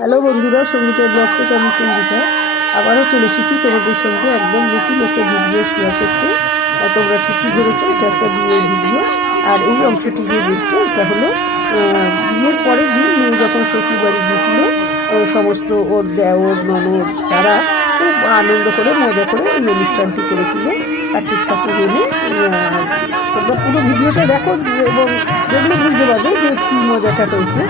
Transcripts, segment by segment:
Hello বন্ধুরা, সঙ্গীতের blog থেকে আমি সঙ্গীতা। আবারও চলে এসেছি তোমাদের সঙ্গে একদম নতুন একটা ভিডিও শেয়ার করতে। তোমরা ঠিকই ধরেছো, এটা একটা বিয়ের ভিডিও আর এই অংশটি যে দেখছ, এটা হলো বিয়ের পরের দিন মেয়ে যখন শ্বশুরবাড়ি গিয়েছিল সমস্ত ওর দেওর, ননদ, তারা খুব আনন্দ করে, মজা করে এই অনুষ্ঠানটি করেছিল। কার্তিক ঠাকুর এনে তোমরা পুরো ভিডিওটা দেখো এবং দেখলে বুঝতে পারবে যে কী মজাটা হয়েছে।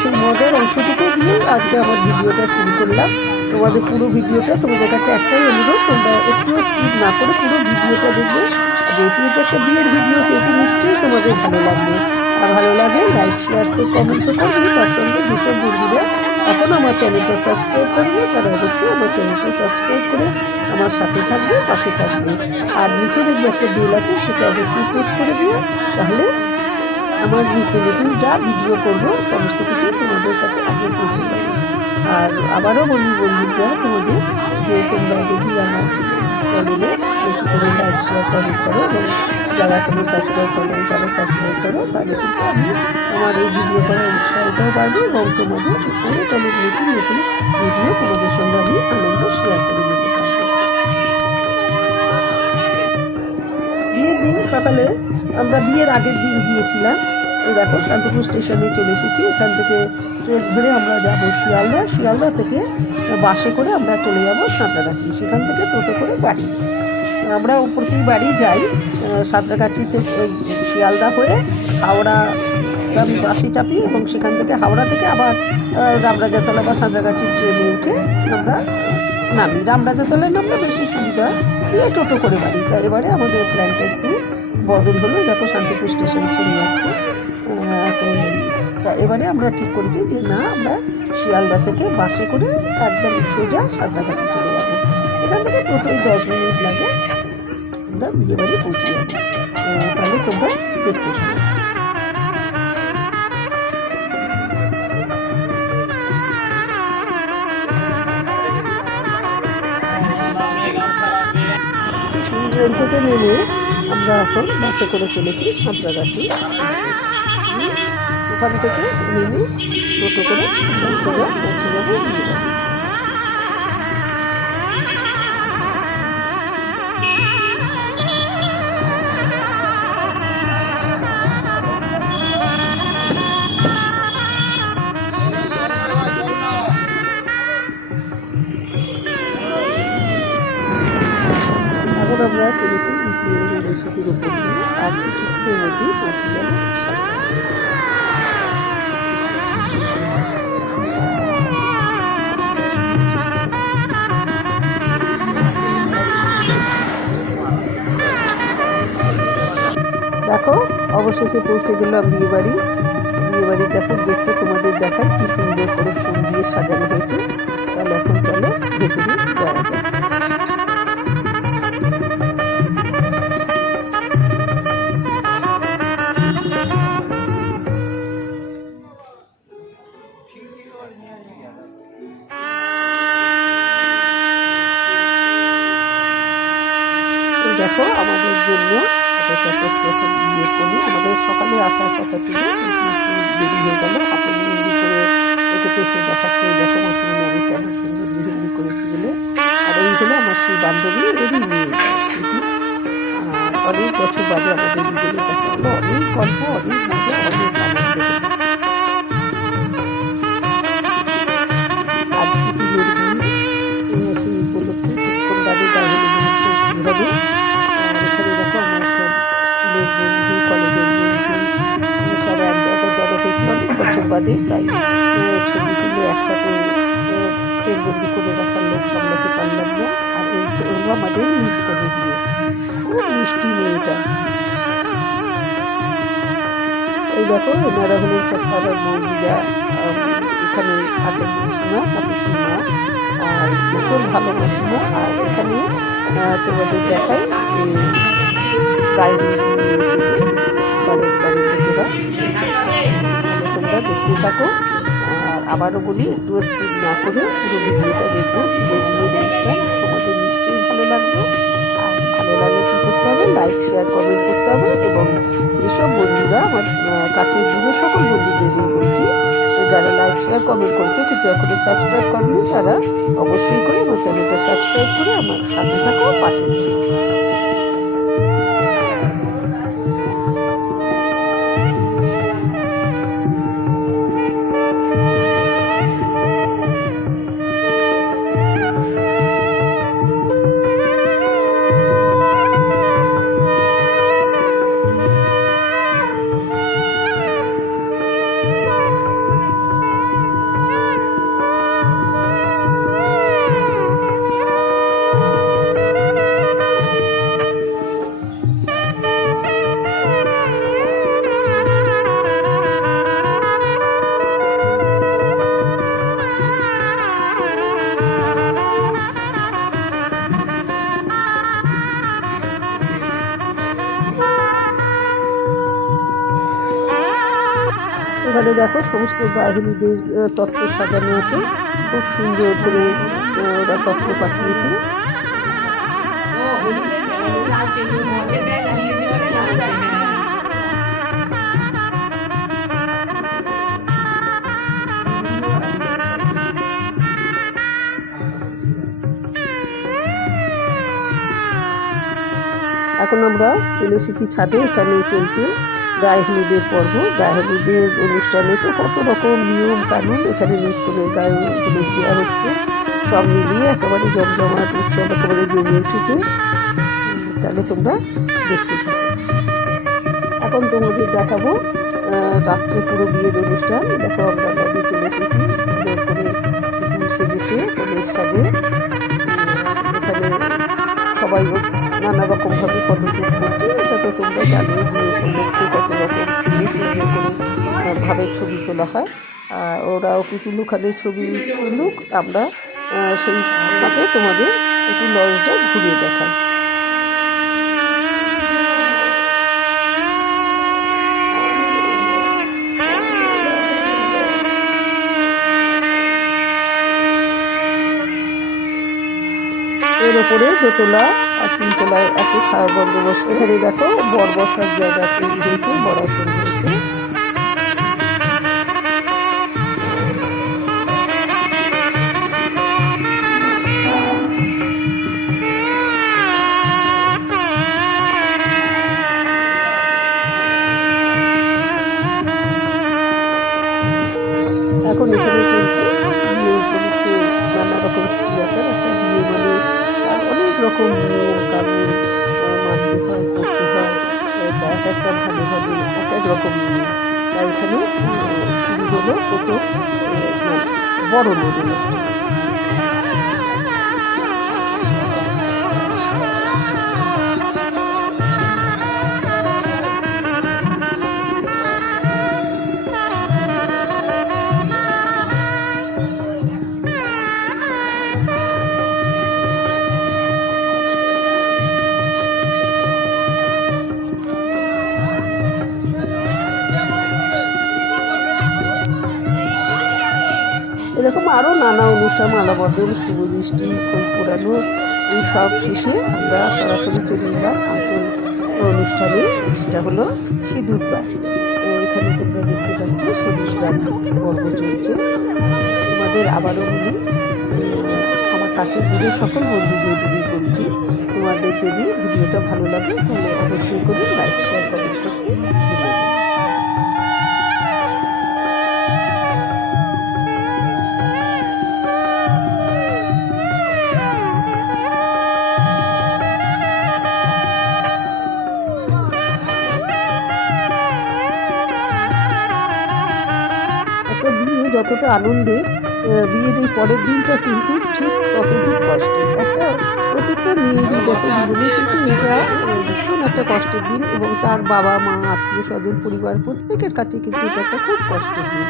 সেই মজার অংশটুকু দিয়ে আজকে আমার ভিডিওটা শুরু করলাম। তোমাদের পুরো ভিডিওটা তোমাদের কাছে একটাই অনুরোধ, তোমরা একটুও স্কিপ না করে পুরো ভিডিওটা দেখবে। আর যেহেতু এটা একটা বিয়ের ভিডিও, সেহেতু নিশ্চয়ই তোমাদের ভালো লাগবে। আর ভালো লাগে লাইক শেয়ার তো কমেন্ট তো করবে তার সঙ্গে যেসব বন্ধুরা এখনও আমার চ্যানেলটা সাবস্ক্রাইব করবে তারা অবশ্যই আমার চ্যানেলটা সাবস্ক্রাইব করে আমার সাথে থাকবে, পাশে থাকবে। আর নিচে দেখবে একটা বেল আছে, সেটা অবশ্যই প্রেস করে দিও, তাহলে আমার নিত্য নতুন যা ভিডিও করব, সমস্ত কিছু তোমাদের কাছে আগে পৌঁছে যাবে। আর আবারও বলি বন্ধুরা তোমাদের যে তোমরা যদি আমার চ্যানেলে বেশি করে লাইক শেয়ার কমেন্ট করো এবং যারা এখনও সাবস্ক্রাইব করো তারা সাবস্ক্রাইব করো, তাহলে কিন্তু আমি আমার এই ভিডিও করার উৎসাহটাও বাড়বে এবং তোমাদের অনেক অনেক নতুন নতুন ভিডিও তোমাদের সঙ্গে আমি আনন্দ শেয়ার করে নিতে বিয়ের দিন সকালে আমরা বিয়ের আগের দিন গিয়েছিলাম। এই দেখো, শান্তিপুর স্টেশনে চলে এসেছি। এখান থেকে ট্রেন ধরে আমরা যাব শিয়ালদা। শিয়ালদা থেকে বাসে করে আমরা চলে যাব সাঁতরাগাছি। সেখান থেকে টোটো করে বাড়ি। আমরা প্রতি বাড়ি যাই সাঁতরাগাছি থেকে শিয়ালদা হয়ে হাওড়া আমি বাসে চাপি এবং সেখান থেকে হাওড়া থেকে আবার রামরাজাতলা বা সাঁতরাগাছি ট্রেনে উঠে আমরা নামি। রামরাজাতলায় নামলে বেশি সুবিধা, এই টোটো করে বাড়ি। তা এবারে আমাদের প্ল্যানটা একটু বদল হলো। দেখো শান্তিপুর স্টেশন ছেড়ে যাচ্ছে। তা এবারে আমরা ঠিক করেছি যে না, আমরা শিয়ালদা থেকে বাসে করে একদম সোজা সাঁতরাগাছি চলে যাব। সেখান থেকে টোটোই দশ মিনিট লাগে। আমরা থাকো। নেমে আমরা এখন বাসে করে চলেছি সাঁতরাগাছি। ওখান থেকে নেমে টোটো করে সোজা পৌঁছে যাব অবশেষে পৌঁছে গেলাম বিয়ে বাড়ি বিয়ে বাড়ি দেখো, গেটটা তোমাদের দেখায় কি সুন্দর করে ফুল দিয়ে সাজানো হয়েছে। তাহলে এখন চলো ভেতরে। দেখো আমাদের জন্য। আমাদের সকালে আসার কথা ছিল। দেরি হয়ে গেল। হাতে মেহেন্দি করে দেখাচ্ছে দেখো মাসুমি আমি কেমন সুন্দর মেহেন্দি করেছি বলে। আর এই হলো আমার সেই বান্ধবী এরই মেয়ে। অনেক বছর বাদে আমাদের দুজনে দেখা হলো। অনেক গল্প, অনেক মজা, অনেক আনন্দ আহ, ছবি তুলে একসাথে ট্রেনবন্দি করে রাখার লোক সামলাতে পারলাম না। আর এই হলো আমাদের মিটকনে বিয়ে। খুব মিষ্টি মেয়েটা। এই দেখো এনারা হলেন সব দাদা বৌদিরা এখানে আছে মাসিমা কাপুসিমা আর ভীষণ ভালো মাসিমা আর এখানে তোমাদের দেখায় যে গায়ে এসেছে বাড়ির বাড়ির তোমরা দেখতে থাকো। আর আবারও বলি, একটু স্কিপ না করে পুরো ভিডিওটা দেখব অনুষ্ঠান তোমাদের নিশ্চয়ই ভালো লাগবে। আর ভালো লাগলে কী করতে হবে? লাইক শেয়ার কমেন্ট করতে হবে। এবং যেসব বন্ধুরা আমার কাছে দূরে সকল বন্ধুদেরই বলছি যারা লাইক শেয়ার কমেন্ট করতো কিন্তু এখনও সাবস্ক্রাইব করেনি, তারা অবশ্যই করে আমার চ্যানেলটা সাবস্ক্রাইব করে আমার সাথে থাকো, পাশে দিও এখানে দেখো সমস্ত গাহিনীদের তত্ত্ব সাজানো আছে। খুব সুন্দর করে ওরা তত্ত্ব পাঠিয়েছে। এখন আমরা চলে এসেছি ছাদে, এখানে চলছে গায়ে হলুদের পর্ব। গায়ে হলুদের অনুষ্ঠানে তো কত রকম নিয়ম কানুন, এখানে নৃত্যনের গায়ে হলুদ দেওয়া হচ্ছে। সব মিলিয়ে একেবারে জমজমাট উৎসব একেবারে জমে উঠেছে। তাহলে তোমরা দেখতে থাকো। এখন তোমাদের দেখাবো রাত্রে পুরো বিয়ের অনুষ্ঠান। দেখো আমরা লজে চলে এসেছি, সুন্দর করে কিছু সেজেছে কলের সাজে এখানে সবাই নানা রকমভাবে ফটোশ্যুট করছে এটা তো তোমরা জানো বিয়ে উপলক্ষে কত রকম সুন্দর সুন্দর করে ভাবে ছবি তোলা হয়। ওরাও পিতুলু খানের ছবি তুলুক আমরা সেই মতে তোমাদের একটু লজটা ঘুরিয়ে দেখাই। এর ওপরে দোতলা আর তিনতলায় আছে খাওয়ার বন্দোবস্ত এখানে দেখো বর বসার জায়গা তৈরি হয়েছে, বড় আসন হয়েছে এখন এখানে চলছে নানা রকম স্ত্রী আচার একটা রকম নিয়ম কানুন মানতে হয়, করতে হয় এক একটা ভাগে ভাগে এক এক রকম নিয়ম। তাই এখানে শুরু হলো প্রথম বড় বরণের অনুষ্ঠান। আরও নানা অনুষ্ঠান, মালাবদল শুভদৃষ্টি পোড়ানো, এই সব শেষে আমরা সরাসরি চলে এলাম আসল অনুষ্ঠানে, সেটা হলো সিঁদুর দান। এখানে তোমরা দেখতে পাচ্ছ সিঁদুর দান পর্ব চলছে। তোমাদের আবারও বলি আমার কাছে দূরে সকল বন্ধুদের যদি বলছি, তোমাদের যদি ভিডিওটা ভালো লাগে তাহলে অবশ্যই করে লাইক শেয়ার কমেন্ট যতটা আনন্দের আহ, বিয়ের এই পরের দিনটা কিন্তু ঠিক ততদিন কষ্টের। একটা প্রত্যেকটা মেয়েরই দেখো জীবনে কিন্তু এটা ভীষণ একটা কষ্টের দিন এবং তার বাবা মা আত্মীয় স্বজন পরিবার প্রত্যেকের কাছে কিন্তু এটা একটা খুব কষ্টের দিন।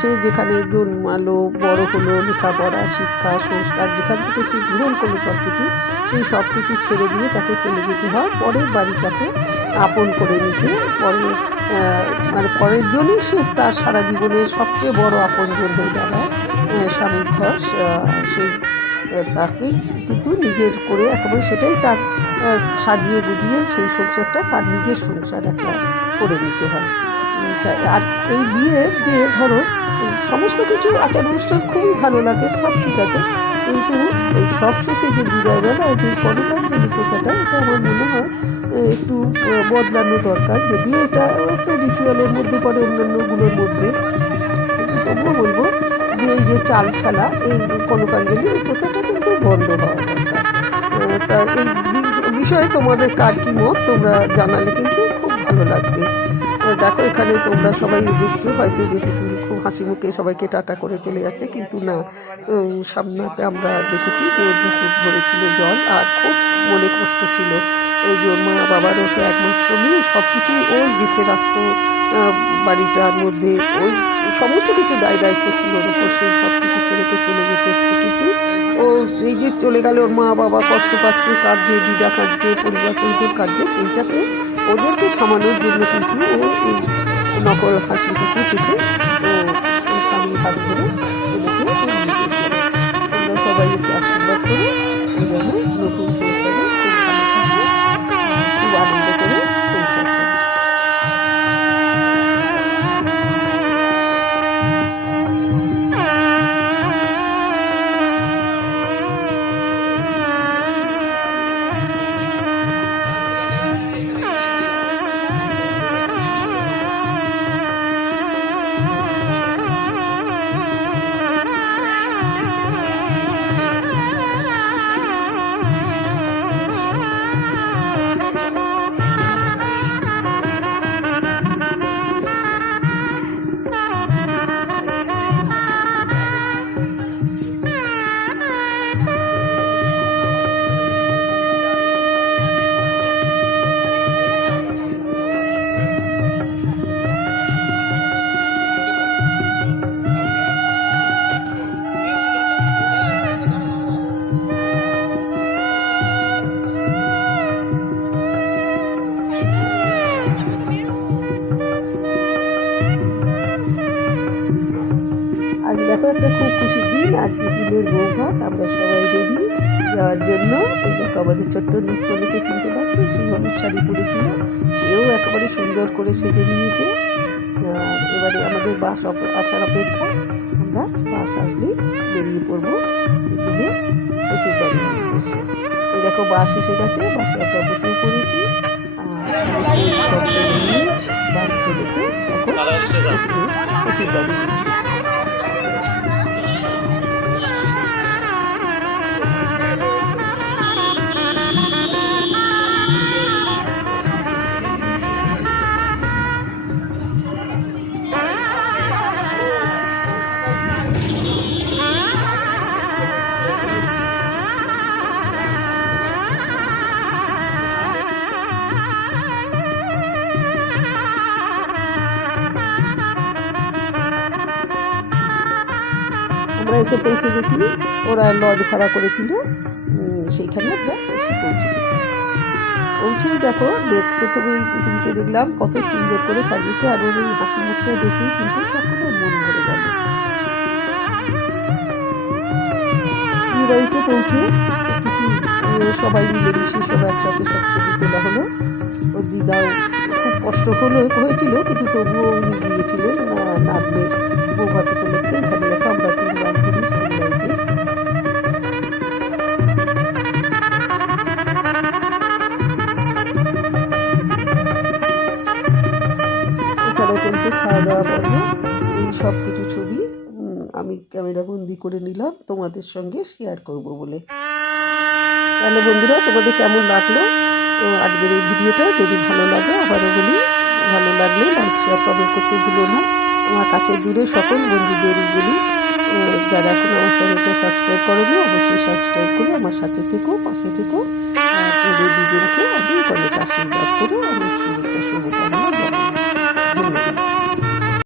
সে যেখানে জন্মালো বড় হলো লেখাপড়া শিক্ষা সংস্কার যেখান থেকে সে গ্রহণ করল সব কিছু সেই সব কিছু ছেড়ে দিয়ে তাকে চলে যেতে হয়। পরের বাড়িটাকে আপন করে নিতে পরের মানে পরের জনই সে তার সারা জীবনের সবচেয়ে বড় আপনজন হয়ে দাঁড়ায় স্বামীর ঘর সেই তাকেই কিন্তু নিজের করে একেবারে সেটাই তার সাজিয়ে গুজিয়ে সেই সংসারটা তার নিজের সংসার একটা করে নিতে হয়। আর এই বিয়ের যে, ধরো সমস্ত কিছু আচার অনুষ্ঠান খুবই ভালো লাগে, সব ঠিক আছে কিন্তু এই সবশেষে যে বিদায়বেলায় যে কনকাঞ্জলি প্রথাটা এটা আমার মনে হয় একটু বদলানো দরকার। যদিও এটা একটা রিচুয়ালের মধ্যে পড়ে অন্যান্যগুলোর মধ্যে। কিন্তু তবুও বলব যে, এই যে চাল ফেলা, এই কনকাঞ্জলি এই প্রথাটা কিন্তু বন্ধ হওয়া দরকার। তা এই বিষয়ে তোমাদের কার কি মত, তোমরা জানালে কিন্তু খুব ভালো লাগবে। আহ, দেখো এখানে তোমরা সবাই দেখছ হয়তো যে তুমি খুব হাসি মুখে সবাইকে টাটা করে চলে যাচ্ছে কিন্তু না সামনাতে আমরা দেখেছি যে ওর ভরেছিল জল আর খুব মনে কষ্ট ছিল। ওই যে ওর মা বাবারও তো একমাত্র মেয়ে সব কিছুই ওই দেখে রাখতো বাড়িটার মধ্যে ওই সমস্ত কিছু দায় দায়িত্ব ছিল ওর উপর সেই সব কিছু তো চলে যেতে হচ্ছে। কিন্তু ও এই যে চলে গেল, ওর মা বাবা কষ্ট পাচ্ছে, কাঁদছে, দিদা কাঁদছে, পরিবার পরিজন কাঁদছে, সেইটাকে ওদেরকে থামানোর জন্য কিন্তু ও এই নকল হাসিটুকু হেসে ও স্বামীর হাত ধরে চলেছে তোমরা সবাই ওকে আশীর্বাদ করো ও যেন নতুন আজ দেখো একটা খুব খুশির দিন, আজ বিপুলের বউ ভাত আমরা সবাই রেডি যাওয়ার জন্য। এই দেখো আমাদের ছোট্ট নৃত্যলিকে চিনতে পারতো সেই হলুদ শাড়ি পরেছিল সেও একেবারে সুন্দর করে সেজে নিয়েছে। এবারে আমাদের বাস আসার অপেক্ষা, আমরা বাস আসলে বেরিয়ে পড়ব বিপুলের শ্বশুর বাড়ির উদ্দেশ্যে। এই দেখো বাস এসে গেছে, বাসে আমরা বসেও পড়েছি সমস্ত নিয়ে বাস চলেছে। এখন বিপুলের শ্বশুর বাড়ির উদ্দেশ্যে। এসে পৌঁছে গেছি। ওরা লজ ভাড়া করেছিল। সেইখানে আমরা এসে পৌঁছে গেছি। পৌঁছেই দেখো, দেখ প্রথমে পৃথিবীকে দেখলাম, কত সুন্দর করে সাজিয়েছে। আর ওর ওই হাসি মুখটা দেখেই কিন্তু সকলের মন ভরে গেল। বাড়িতে পৌঁছে কিছু সবাই মিলেমিশে সব একসাথে সব ছবি তোলা হলো। ওর দিদাও খুব কষ্ট হলো, হয়েছিল, কিন্তু তবুও উনি গিয়েছিলেন নাতনির বৌভাত উপলক্ষে এখানে সব কিছু ছবি আমি ক্যামেরা বন্দি করে নিলাম, তোমাদের সঙ্গে শেয়ার করব বলে। তাহলে বন্ধুরা, তোমাদের কেমন লাগল? তো আজকের এই ভিডিওটা, যদি ভালো লাগে আবারও বলি, ভালো লাগলে লাইক শেয়ার কমেন্ট করতে ভুলো না। আমার কাছে দূরে সকল বন্ধুদেরই বলি যারা এখন আমার চ্যানেলটা সাবস্ক্রাইব করবে অবশ্যই সাবস্ক্রাইব করে আমার সাথে থেকো, পাশে থেকো। আপনাদের দুজনকে অনেক অনেক আশীর্বাদ করে। অনেক শুভেচ্ছা, শুভকামনা জানাই।